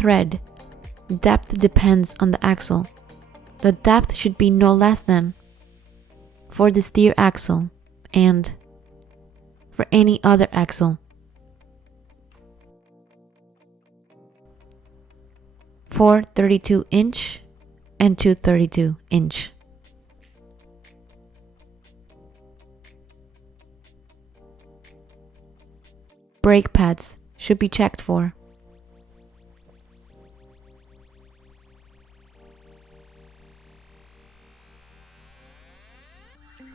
thread. Depth depends on the axle. The depth should be no less than for the steer axle and for any other axle. For 32-inch and 232-inch. Brake pads should be checked for.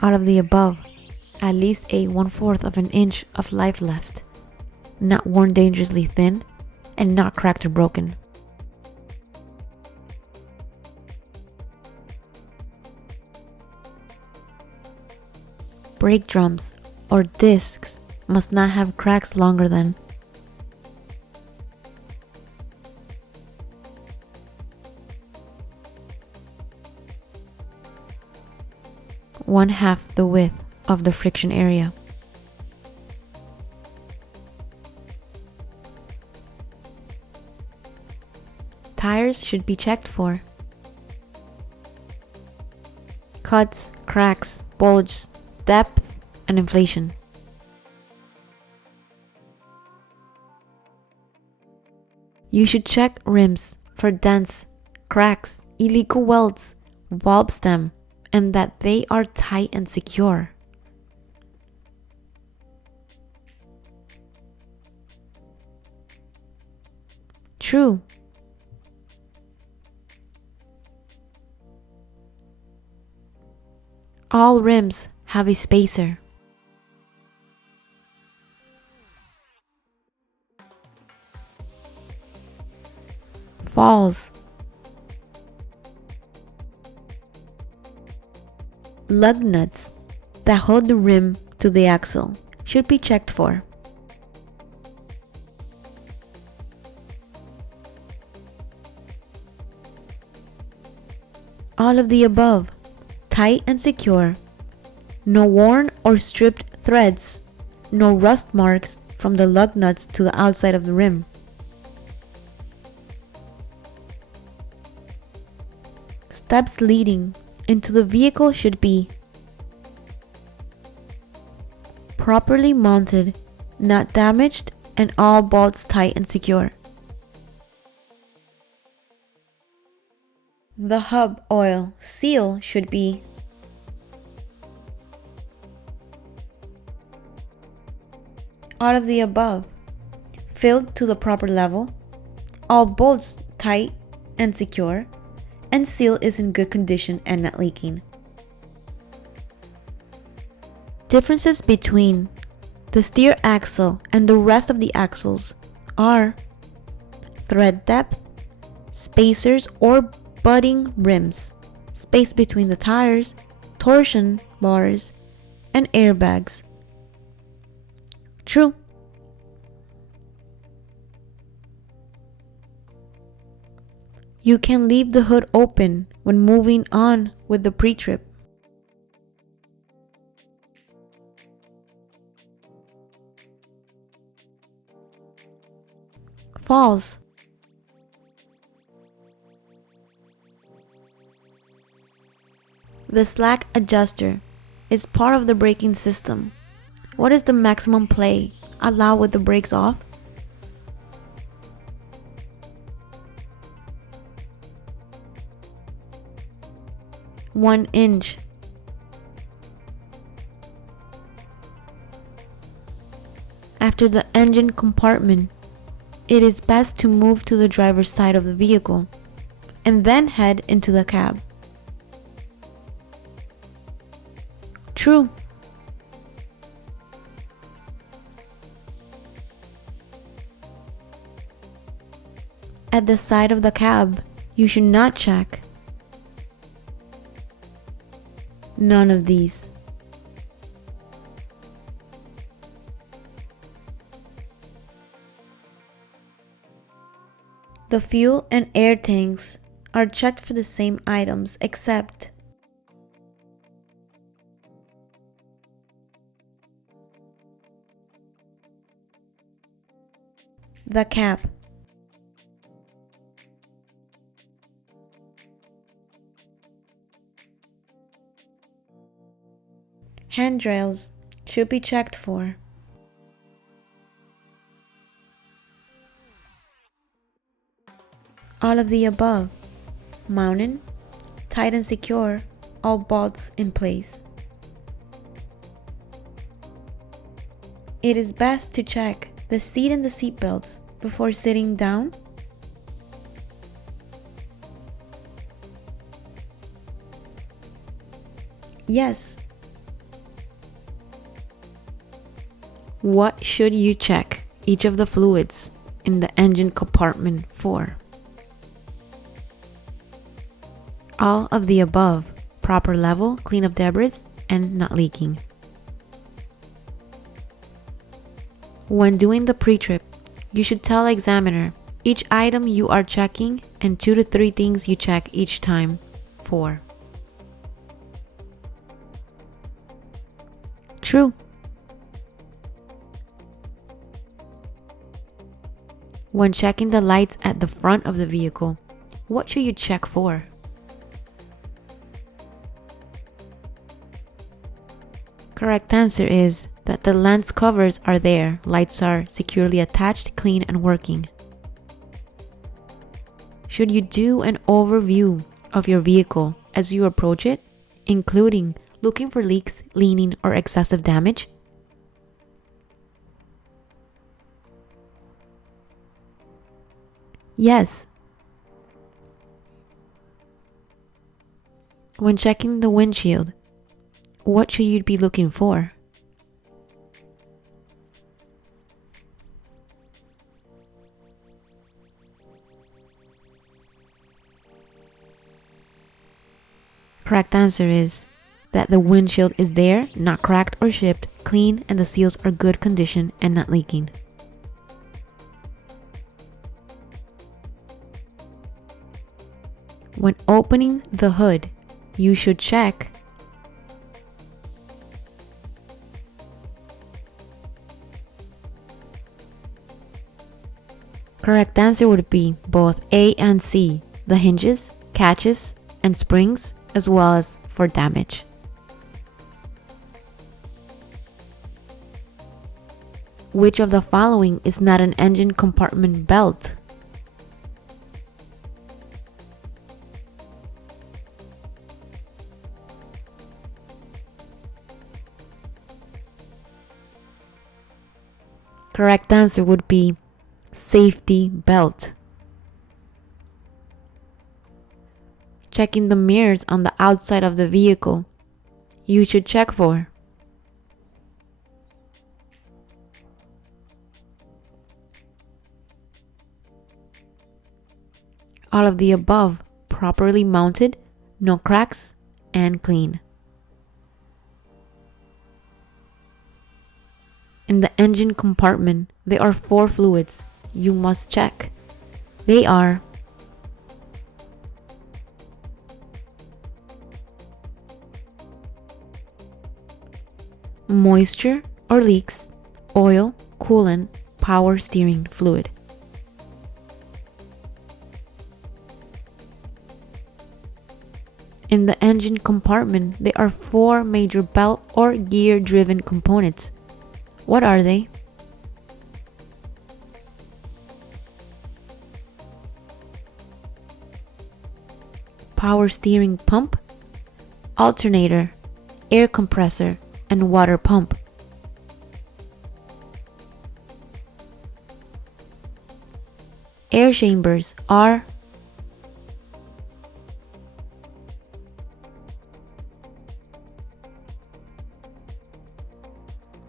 Out of the above, at least a 1/4 of an inch of life left, not worn dangerously thin, and not cracked or broken. Brake drums or discs must not have cracks longer than 1/2 the width of the friction area. Tires should be checked for. Cuts, cracks, bulges, depth, and inflation. You should check rims for dents, cracks, illegal welds, valve stem, and that they are tight and secure. True. All rims have a spacer. Falls. Lug nuts that hold the rim to the axle should be checked for. All of the above, tight and secure, no worn or stripped threads, no rust marks from the lug nuts to the outside of the rim. Steps leading into the vehicle should be properly mounted, not damaged, and all bolts tight and secure. The hub oil seal should be all of the above, filled to the proper level, all bolts tight and secure, and seal is in good condition and not leaking. Differences between the steer axle and the rest of the axles are thread depth, spacers or budding rims, space between the tires, torsion bars, and airbags. True. You can leave the hood open when moving on with the pre-trip. Falls. The slack adjuster is part of the braking system. What is the maximum play allowed with the brakes off? One inch. After the engine compartment, it is best to move to the driver's side of the vehicle and then head into the cab. True. At the side of the cab, you should not check none of these. The fuel and air tanks are checked for the same items except the cap. Handrails should be checked for. All of the above. Mounted, tight and secure, all bolts in place. It is best to check the seat and the seat belts before sitting down. Yes. What should you check each of the fluids in the engine compartment for? All of the above. Proper level, clean of debris, and not leaking. When doing the pre-trip, you should tell the examiner each item you are checking and 2 to 3 things you check each time for. True. When checking the lights at the front of the vehicle, what should you check for? Correct answer is that the lens covers are there, lights are securely attached, clean and working. Should you do an overview of your vehicle as you approach it, including looking for leaks, leaning, or excessive damage? Yes. When checking the windshield, what should you be looking for? Correct answer is that the windshield is there, not cracked or chipped, clean, and the seals are good condition and not leaking. When opening the hood, you should check correct answer would be both A and C, the hinges, catches, and springs, as well as for damage. Which of the following is not an engine compartment belt? Correct answer would be safety belt. Checking the mirrors on the outside of the vehicle, you should check for all of the above, properly mounted, no cracks, and clean. In the engine compartment, there are 4 fluids you must check. They are moisture or leaks, oil, coolant, power steering fluid. In the engine compartment, there are 4 major belt or gear-driven components. What are they? Power steering pump, alternator, air compressor, and water pump. Air chambers are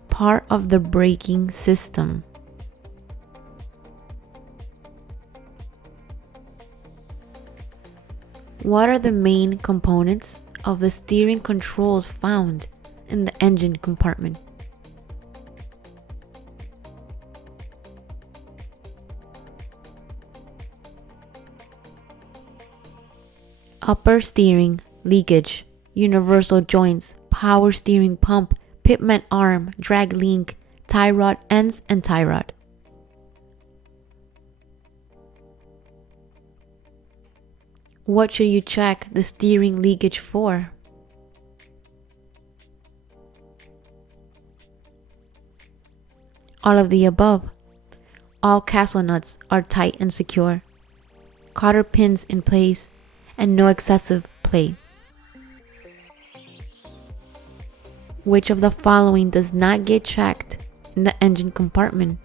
part of the braking system. What are the main components of the steering controls found in the engine compartment? Upper steering, leakage, universal joints, power steering pump, pitman arm, drag link, tie rod ends, and tie rod. What should you check the steering leakage for? All of the above. All castle nuts are tight and secure. Cotter pins in place and no excessive play. Which of the following does not get checked in the engine compartment?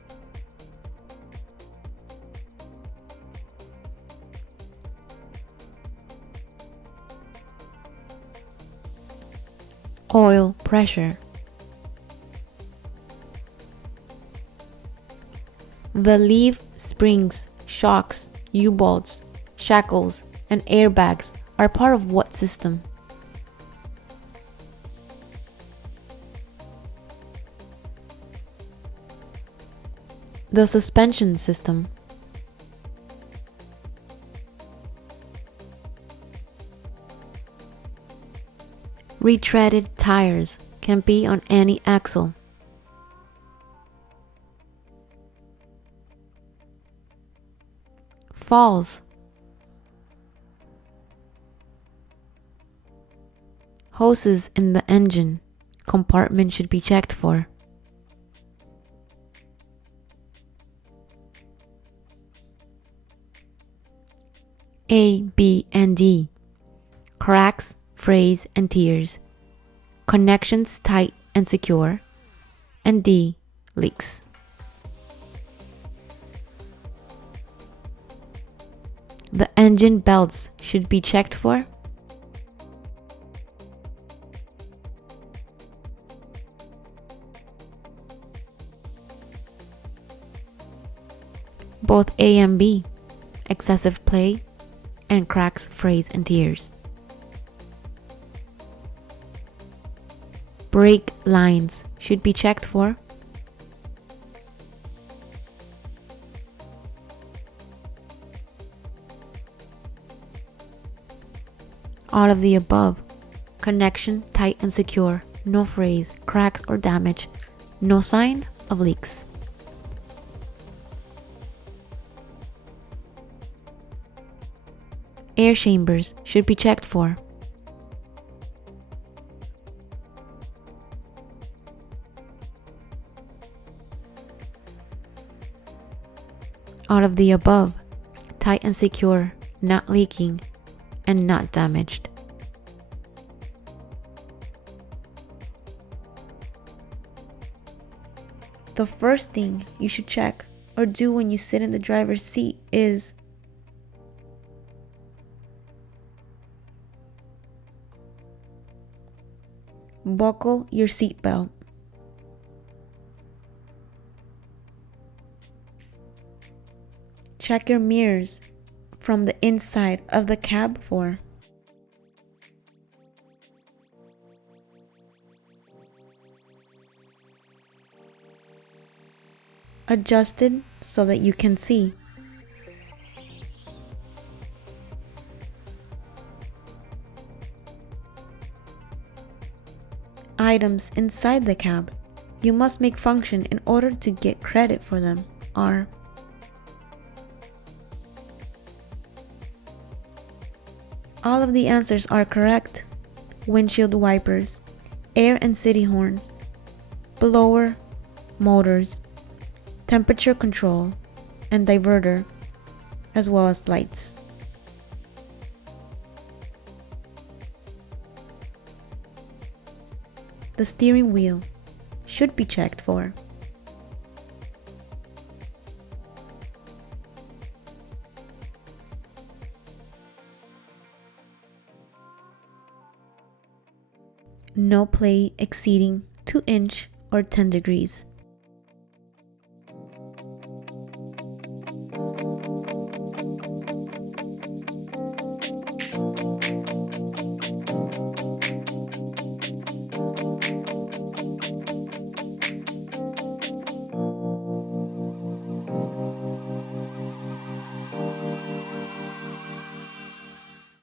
Oil pressure. The leaf springs, shocks, U-bolts, shackles, and airbags are part of what system? The suspension system. Retreaded tires can be on any axle. Falls. Hoses in the engine compartment should be checked for. A, B, and D. Cracks, frays, and tears. Connections tight and secure. And D, leaks. The engine belts should be checked for. Both A and B. Excessive play and cracks, frays, and tears. Brake lines should be checked for. All of the above. Connection tight and secure. No frays, cracks, or damage. No sign of leaks. Air chambers should be checked for. All of the above. Tight and secure, not leaking, and not damaged. The first thing you should check or do when you sit in the driver's seat is buckle your seatbelt. Check your mirrors from the inside of the cab for adjusted so that you can see. Items inside the cab you must make function in order to get credit for them are all of the answers are correct. Windshield wipers, air and city horns, blower, motors, temperature control, and diverter, as well as lights. The steering wheel should be checked for. No play exceeding 2 inch or 10 degrees.